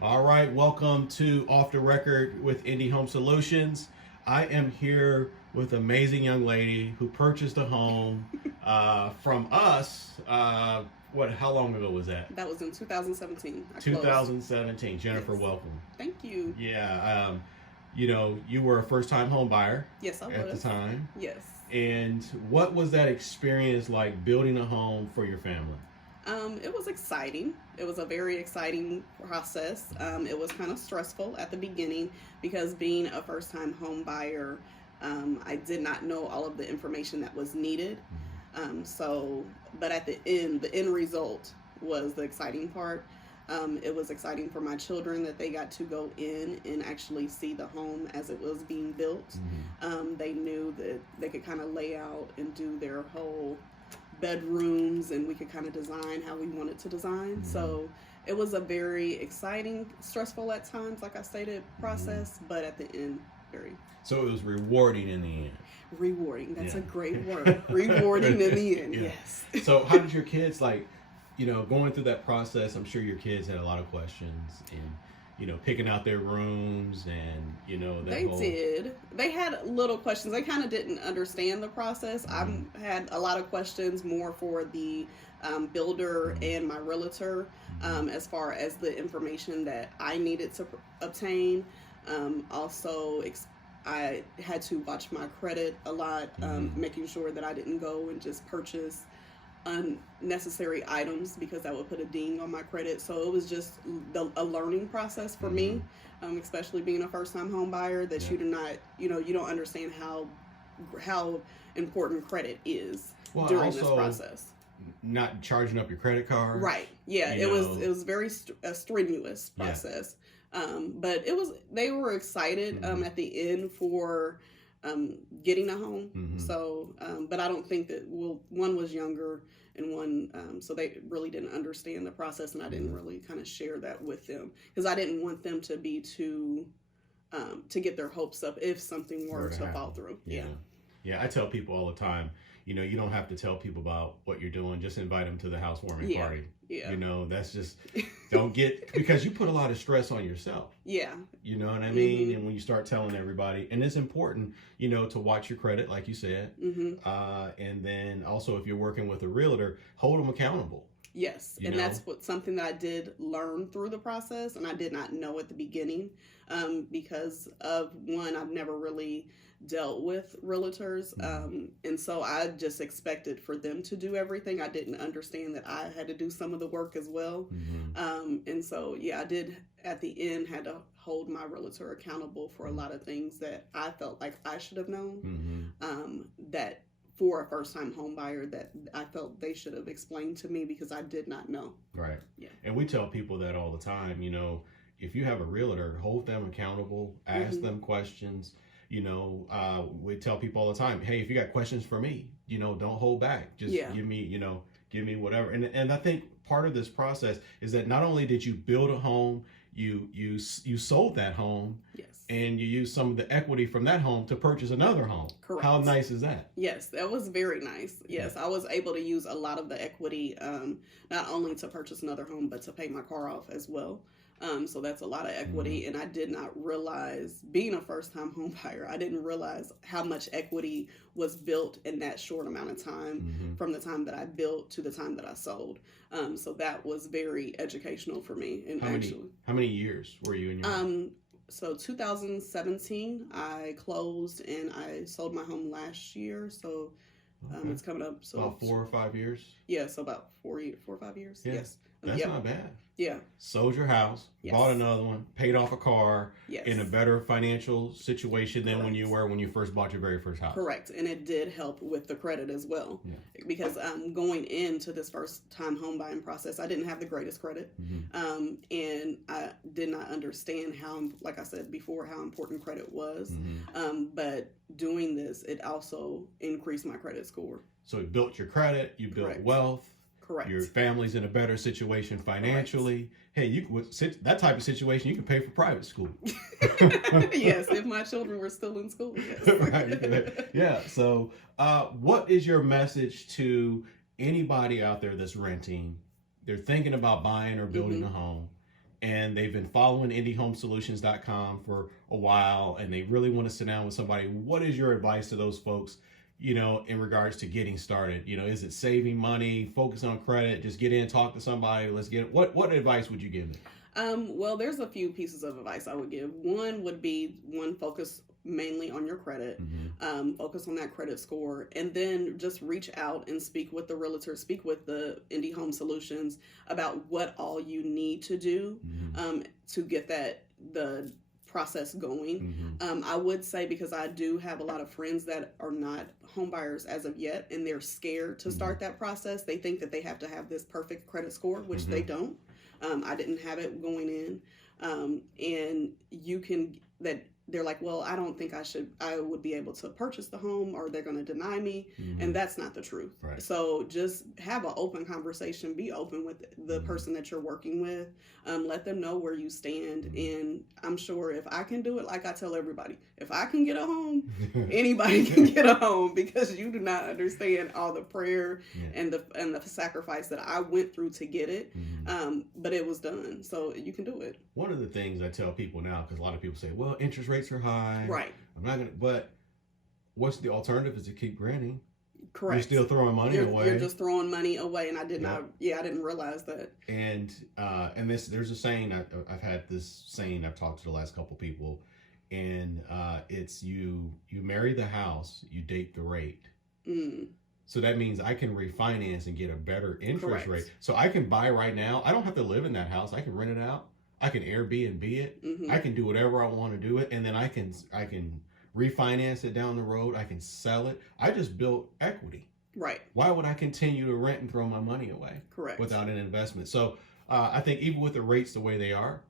All right, welcome to Off the Record with Indie Home Solutions. I am here with an amazing young lady who purchased a home from us. How long ago was that? That was in 2017. I closed. 2017. Jennifer, Yes. welcome. Thank you. Yeah, you were a first-time home buyer Yes, I at the was. time. Yes. And what was that experience like building a home for your family? It was exciting. It was a very exciting process. It was kind of stressful at the beginning because being a first time home buyer, I did not know all of the information that was needed. But at the end result was the exciting part. It was exciting for my children that they got to go in and actually see the home as it was being built. They knew that they could kind of lay out and do their whole bedrooms, and we could kind of design how we wanted to design. So it was a very exciting, stressful at times, like I stated, process, but at the end, very So it was rewarding in the end. rewarding. That's Yeah. a great word. Rewarding in the end, Yeah. yes. So how did your kids going through that process? I'm sure your kids had a lot of questions and, picking out their rooms and, They did. They had little questions. They kind of didn't understand the process. I had a lot of questions more for the builder and my realtor as far as the information that I needed to obtain. I had to watch my credit a lot, making sure that I didn't go and just purchase unnecessary items because that would put a ding on my credit. So it was just a learning process for me, especially being a first-time home buyer, that you do not, you don't understand how important credit is during this process. Not charging up your credit card. Right. Yeah. It was very a strenuous process. But they were excited at the end for getting a home. So, but I don't think that one was younger and one, so they really didn't understand the process, and I didn't really kind of share that with them because I didn't want them to be to get their hopes up if something were to fall through. Yeah, I tell people all the time, you don't have to tell people about what you're doing. Just invite them to the housewarming party. Yeah. That's just, because you put a lot of stress on yourself. Yeah. You know what I mean? And when you start telling everybody, and it's important, to watch your credit, like you said. And then also if you're working with a realtor, hold them accountable. Yes, and that's something that I did learn through the process, and I did not know at the beginning because of one, I've never really dealt with realtors, and so I just expected for them to do everything. I didn't understand that I had to do some of the work as well, and so I did at the end had to hold my realtor accountable for a lot of things that I felt like I should have known, that for a first-time home buyer that I felt they should have explained to me because I did not know. Right. Yeah. And we tell people that all the time, if you have a realtor, hold them accountable, ask them questions. We tell people all the time, hey, if you got questions for me, don't hold back. Just give me whatever. And I think part of this process is that not only did you build a home, you sold that home. Yes. And you use some of the equity from that home to purchase another home. Correct. How nice is that? Yes, that was very nice. Yes, I was able to use a lot of the equity, not only to purchase another home, but to pay my car off as well. So that's a lot of equity. And I did not realize, being a first-time home buyer, I didn't realize how much equity was built in that short amount of time, from the time that I built to the time that I sold. So that was very educational for me. And how many years were you in your So 2017, I closed and I sold my home last year. So it's coming up. So about 4 or 5 years? Yeah, so about 4 or 5 years. Yeah. Yes. That's not bad. Yeah. Sold your house, bought another one, paid off a car, in a better financial situation than when you first bought your very first house. Correct. And it did help with the credit as well. Because going into this first time home buying process, I didn't have the greatest credit. And I did not understand how, like I said before, how important credit was. But doing this, it also increased my credit score. So you built your credit, you built wealth. Correct. Your family's in a better situation financially. Hey, that type of situation, you can pay for private school. Yes, if my children were still in school. Yes. Right. Yeah. So, what is your message to anybody out there that's renting? They're thinking about buying or building a home. and they've been following IndieHomeSolutions.com for a while, and they really want to sit down with somebody. What is your advice to those folks, in regards to getting started? Is it saving money, focus on credit, just get in, talk to somebody, let's get it? What advice would you give them? Well, there's a few pieces of advice I would give. One would be focus mainly on your credit, focus on that credit score, and then just reach out and speak with the realtor, speak with the Indie Home Solutions about what all you need to do to get the process going. I would say, because I do have a lot of friends that are not home buyers as of yet, and they're scared to start that process. They think that they have to have this perfect credit score, which they don't. I didn't have it going in. And they're like, well, I don't think I would be able to purchase the home, or they're going to deny me. And that's not the truth. Right. So just have an open conversation, be open with the person that you're working with, let them know where you stand. And I'm sure if I can do it, like I tell everybody, if I can get a home, anybody can get a home, because you do not understand all the prayer and the sacrifice that I went through to get it. But it was done. So you can do it. One of the things I tell people now, because a lot of people say, well, interest rates are high. Right. I'm not going to, but what's the alternative is to keep granting. Correct. You're still throwing money away. You're just throwing money away, and I didn't realize that. And there's a saying, I've had this saying, I've talked to the last couple people, and it's you marry the house, you date the rate. So that means I can refinance and get a better interest rate. So I can buy right now. I don't have to live in that house. I can rent it out. I can Airbnb it. I can do whatever I want to do it, and then I can refinance it down the road. I can sell it. I just built equity. Right. Why would I continue to rent and throw my money away? Correct. Without an investment. So I think even with the rates the way they are,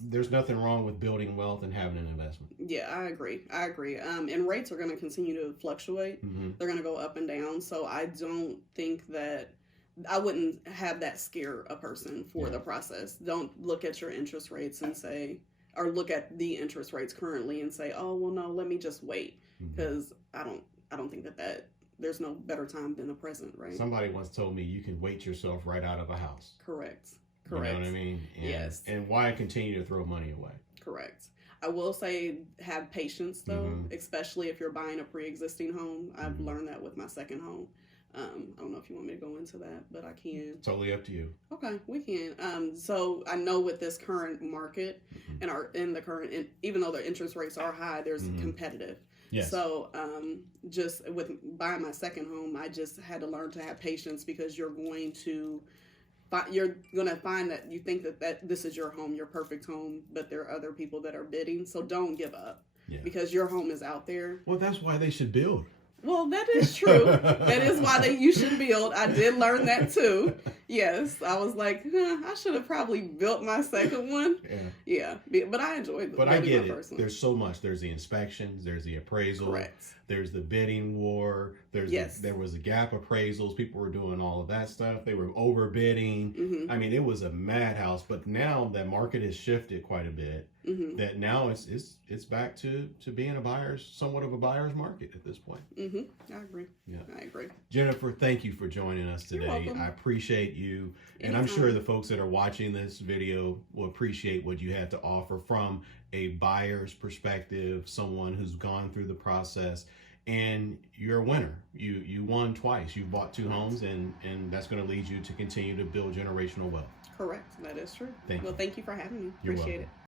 there's nothing wrong with building wealth and having an investment. Yeah, I agree. And rates are going to continue to fluctuate. They're going to go up and down. So I don't think that I wouldn't have that scare a person for the process. Don't look at your interest rates and say, or look at the interest rates currently and say, oh, well, no, let me just wait. Because I don't think that there's no better time than the present, right? Somebody once told me you can wait yourself right out of a house. Correct. You know what I mean? Yes. And why continue to throw money away? Correct. I will say have patience, though, especially if you're buying a pre-existing home. I've learned that with my second home. I don't know if you want me to go into that, but I can. Totally up to you. Okay, we can. So I know with this current market even though the interest rates are high, there's competitive. Yes. So just with buying my second home, I just had to learn to have patience, because you're going to find that you think that this is your home, your perfect home, but there are other people that are bidding. So don't give up, because your home is out there. Well, that's why they should build. Well, that is true. That is why you should build. I did learn that too. Yes, I was like, I should have probably built my second one. Yeah. But I enjoyed. But I get it. There's so much. There's the inspections. There's the appraisal. Correct. There's the bidding war. There was a gap appraisals. People were doing all of that stuff. They were overbidding. I mean, it was a madhouse. But now that market has shifted quite a bit. That now it's back to being somewhat of a buyer's market at this point. I agree. Yeah, I agree. Jennifer, thank you for joining us today. You're welcome. I appreciate you. And I'm sure the folks that are watching this video will appreciate what you have to offer from a buyer's perspective, someone who's gone through the process. And you're a winner. You won twice. You bought 2 homes, and that's going to lead you to continue to build generational wealth. Correct. That is true. Thank you. Well, thank you for having me. You're Appreciate welcome. it.